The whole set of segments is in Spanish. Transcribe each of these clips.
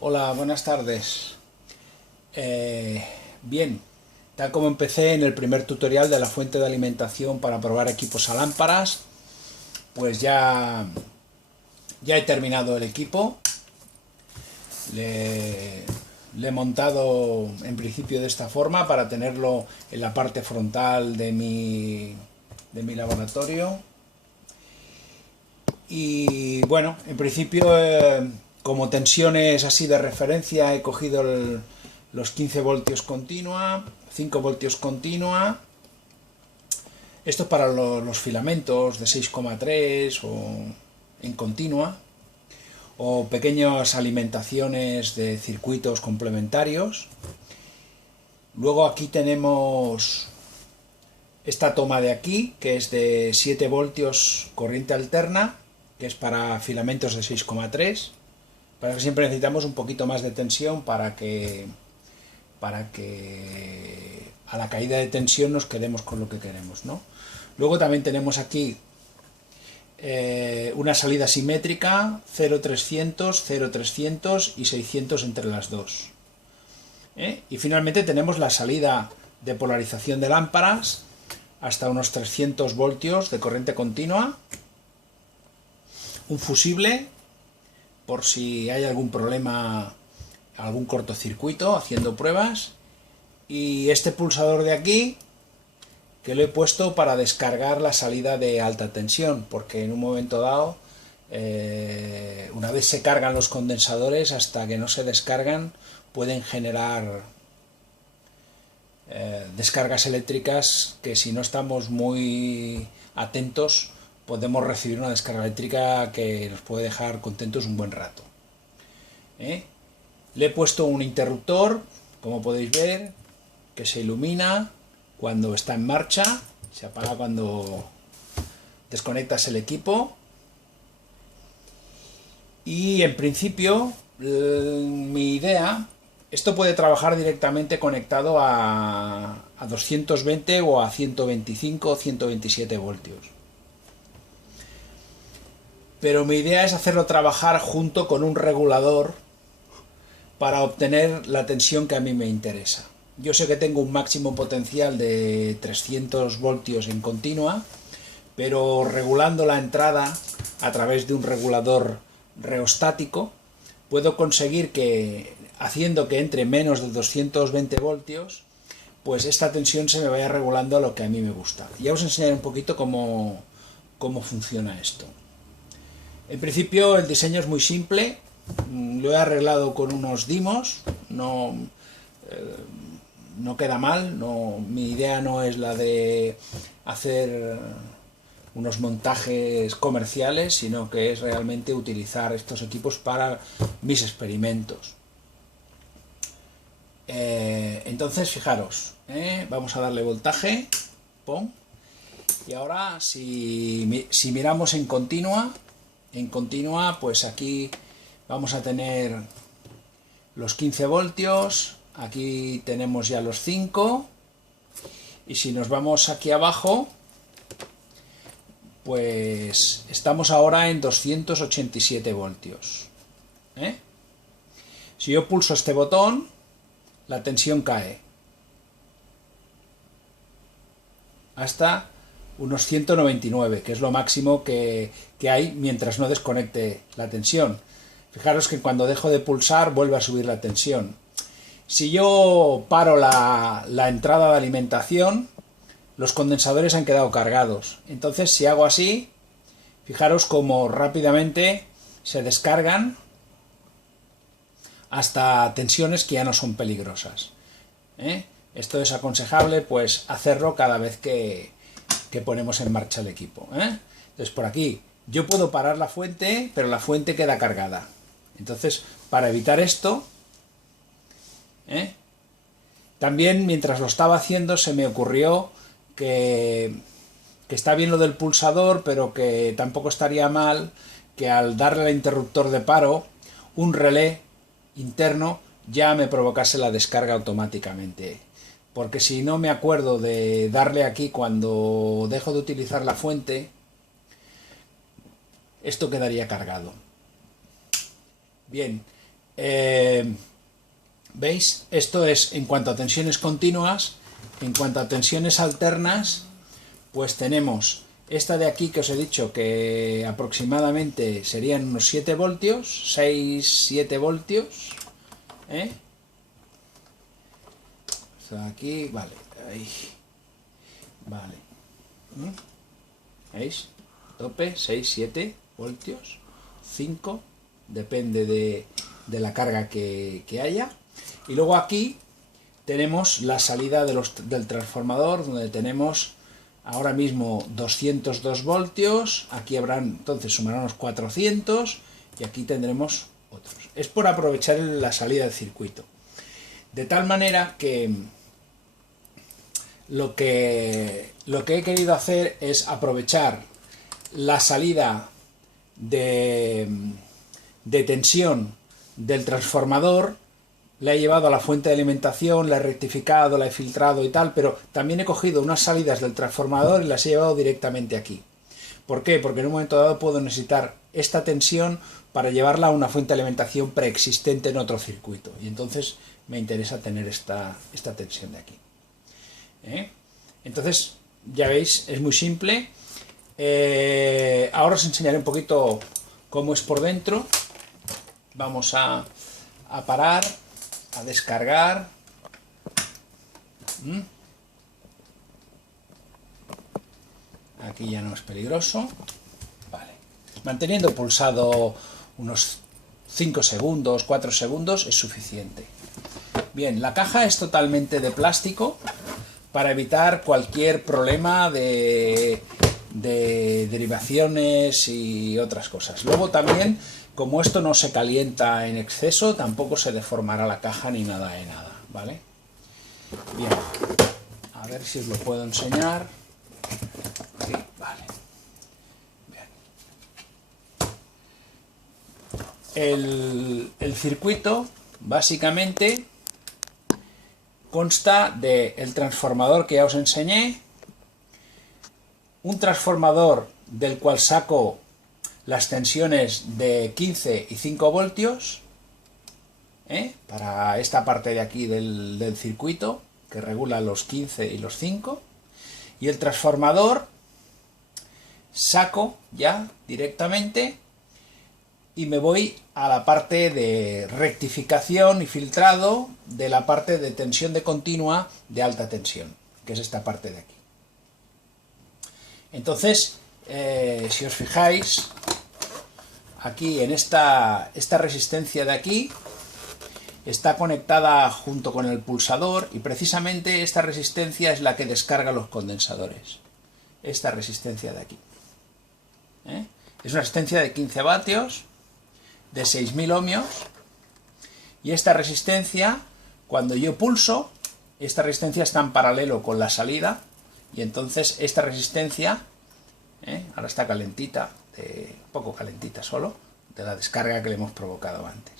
Hola, buenas tardes. Bien, tal como empecé en el primer tutorial de la fuente de alimentación para probar equipos a lámparas, pues ya he terminado el equipo. Le, le he montado en principio de esta forma para tenerlo en la parte frontal de mi laboratorio. Y bueno, en principio, como tensiones así de referencia, he cogido los 15 voltios continua, 5 voltios continua. Esto es para los filamentos de 6,3 o en continua, o pequeñas alimentaciones de circuitos complementarios. Luego aquí tenemos esta toma de aquí, que es de 7 voltios corriente alterna, que es para filamentos de 6,3. Para que siempre necesitamos un poquito más de tensión para que a la caída de tensión nos quedemos con lo que queremos, ¿no? Luego también tenemos aquí una salida simétrica 0,300, 0,300 y 600 entre las dos. Y finalmente tenemos la salida de polarización de lámparas hasta unos 300 voltios de corriente continua, un fusible por si hay algún problema, algún cortocircuito haciendo pruebas, y este pulsador de aquí que lo he puesto para descargar la salida de alta tensión, porque en un momento dado, una vez se cargan los condensadores, hasta que no se descargan pueden generar descargas eléctricas que, si no estamos muy atentos, podemos recibir una descarga eléctrica que nos puede dejar contentos un buen rato. Le he puesto un interruptor, como podéis ver, que se ilumina cuando está en marcha, se apaga cuando desconectas el equipo. Y en principio, mi idea, esto puede trabajar directamente conectado a 220 o a 125 o 127 voltios. Pero mi idea es hacerlo trabajar junto con un regulador para obtener la tensión que a mí me interesa. Yo sé que tengo un máximo potencial de 300 voltios en continua, pero regulando la entrada a través de un regulador reostático, puedo conseguir que, haciendo que entre menos de 220 voltios, pues esta tensión se me vaya regulando a lo que a mí me gusta. Ya os enseñaré un poquito cómo funciona esto. En principio el diseño es muy simple, lo he arreglado con unos dimos, no queda mal, mi idea no es la de hacer unos montajes comerciales, sino que es realmente utilizar estos equipos para mis experimentos. Entonces, fijaros, vamos a darle voltaje, ¡pum! Y ahora si miramos en continua, pues aquí vamos a tener los 15 voltios, aquí tenemos ya los 5, y si nos vamos aquí abajo, pues estamos ahora en 287 voltios. Si yo pulso este botón, la tensión cae hasta unos 199, que es lo máximo que hay mientras no desconecte la tensión. Fijaros que cuando dejo de pulsar vuelve a subir la tensión. Si yo paro la entrada de alimentación, los condensadores han quedado cargados. Entonces, si hago así, fijaros cómo rápidamente se descargan hasta tensiones que ya no son peligrosas. Esto es aconsejable, pues, hacerlo cada vez que ponemos en marcha el equipo. Entonces, por aquí yo puedo parar la fuente, pero la fuente queda cargada. Entonces, para evitar esto, también mientras lo estaba haciendo se me ocurrió que está bien lo del pulsador, pero que tampoco estaría mal que al darle al interruptor de paro, un relé interno ya me provocase la descarga automáticamente. Porque si no me acuerdo de darle aquí cuando dejo de utilizar la fuente, esto quedaría cargado. Bien, ¿Veis? Esto es en cuanto a tensiones continuas. En cuanto a tensiones alternas, pues tenemos esta de aquí que os he dicho que aproximadamente serían unos 7 voltios, 6-7 voltios, aquí, vale, ahí, vale, ¿veis? Tope, 6-7 voltios, 5, depende de la carga que haya, y luego aquí tenemos la salida del transformador, donde tenemos ahora mismo 202 voltios, aquí habrán, entonces sumarán los 400, y aquí tendremos otros. Es por aprovechar la salida del circuito. De tal manera que lo que he querido hacer es aprovechar la salida de tensión del transformador, la he llevado a la fuente de alimentación, la he rectificado, la he filtrado y tal, pero también he cogido unas salidas del transformador y las he llevado directamente aquí. ¿Por qué? Porque en un momento dado puedo necesitar esta tensión para llevarla a una fuente de alimentación preexistente en otro circuito. Y entonces me interesa tener esta tensión de aquí. Entonces, ya veis, es muy simple. Ahora os enseñaré un poquito cómo es por dentro. Vamos a parar, a descargar. Aquí ya no es peligroso. Vale. Manteniendo pulsado unos 5 segundos, 4 segundos es suficiente. Bien, la caja es totalmente de plástico para evitar cualquier problema de derivaciones y otras cosas. Luego también, como esto no se calienta en exceso, tampoco se deformará la caja ni nada de nada, ¿vale? Bien, a ver si os lo puedo enseñar. Sí, vale. Bien. El circuito, básicamente, consta del transformador que ya os enseñé, un transformador del cual saco las tensiones de 15 y 5 voltios, para esta parte de aquí del circuito, que regula los 15 y los 5, y el transformador saco ya directamente y me voy a la parte de rectificación y filtrado de la parte de tensión de continua de alta tensión, que es esta parte de aquí. Entonces, si os fijáis, aquí en esta resistencia de aquí está conectada junto con el pulsador, y precisamente esta resistencia es la que descarga los condensadores. Esta resistencia de aquí. Es una resistencia de 15 vatios, de 6000 ohmios, y esta resistencia, cuando yo pulso, esta resistencia está en paralelo con la salida, y entonces esta resistencia, ahora está calentita, poco calentita solo, de la descarga que le hemos provocado antes.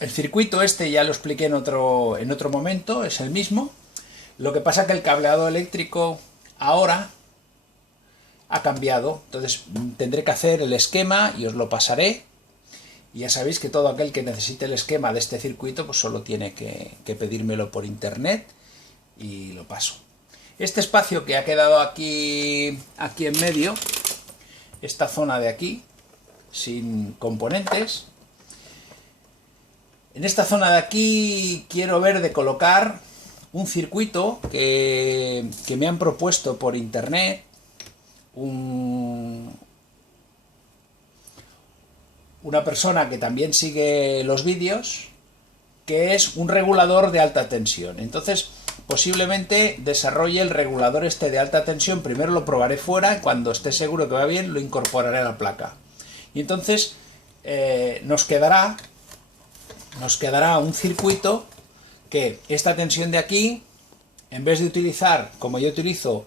El circuito este ya lo expliqué en otro momento, es el mismo. Lo que pasa es que el cableado eléctrico ahora ha cambiado, entonces tendré que hacer el esquema y os lo pasaré. Y ya sabéis que todo aquel que necesite el esquema de este circuito pues solo tiene que pedírmelo por internet y lo paso. Este espacio que ha quedado aquí en medio, esta zona de aquí, sin componentes, en esta zona de aquí quiero ver de colocar un circuito que me han propuesto por internet, una persona que también sigue los vídeos, que es un regulador de alta tensión. Entonces, posiblemente desarrolle el regulador este de alta tensión, primero lo probaré fuera, y cuando esté seguro que va bien, lo incorporaré a la placa. Y entonces nos quedará un circuito que esta tensión de aquí, en vez de utilizar, como yo utilizo,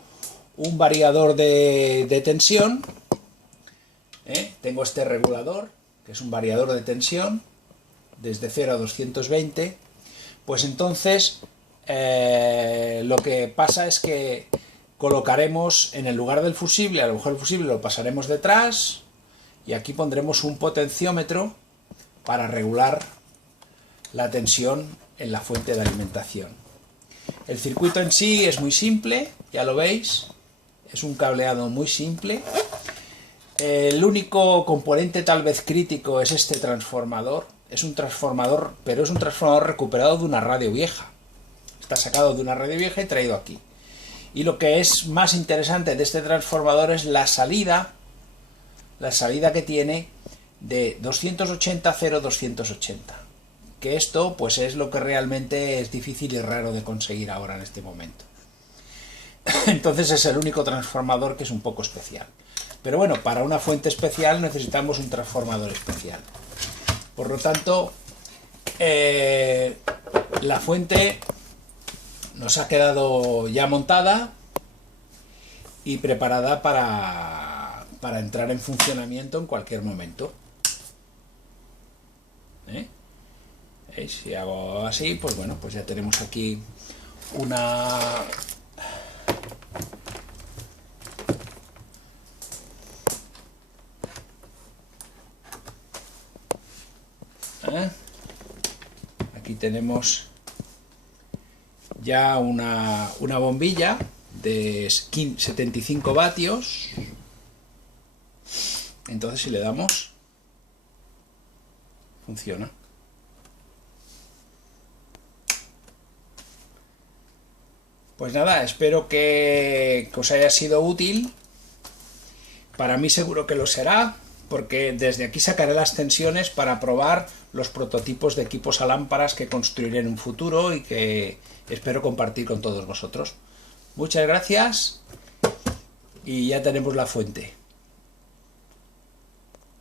un variador de tensión, tengo este regulador, que es un variador de tensión, desde 0 a 220, pues entonces lo que pasa es que colocaremos en el lugar del fusible, a lo mejor el fusible lo pasaremos detrás, y aquí pondremos un potenciómetro para regular la tensión en la fuente de alimentación. El circuito en sí es muy simple, ya lo veis, es un cableado muy simple. El único componente tal vez crítico es este transformador. Es un transformador, pero es un transformador recuperado de una radio vieja. Está sacado de una radio vieja y traído aquí. Y lo que es más interesante de este transformador es la salida que tiene de 280-0-280. Que esto pues es lo que realmente es difícil y raro de conseguir ahora en este momento. Entonces es el único transformador que es un poco especial. Pero bueno, para una fuente especial necesitamos un transformador especial. Por lo tanto, la fuente nos ha quedado ya montada y preparada para entrar en funcionamiento en cualquier momento. Si hago así, pues bueno, pues ya tenemos aquí una... Aquí tenemos ya una bombilla de 75 vatios. Entonces si le damos, funciona. Pues nada, espero que os haya sido útil. Para mí seguro que lo será, porque desde aquí sacaré las tensiones para probar los prototipos de equipos a lámparas que construiré en un futuro y que espero compartir con todos vosotros. Muchas gracias y ya tenemos la fuente.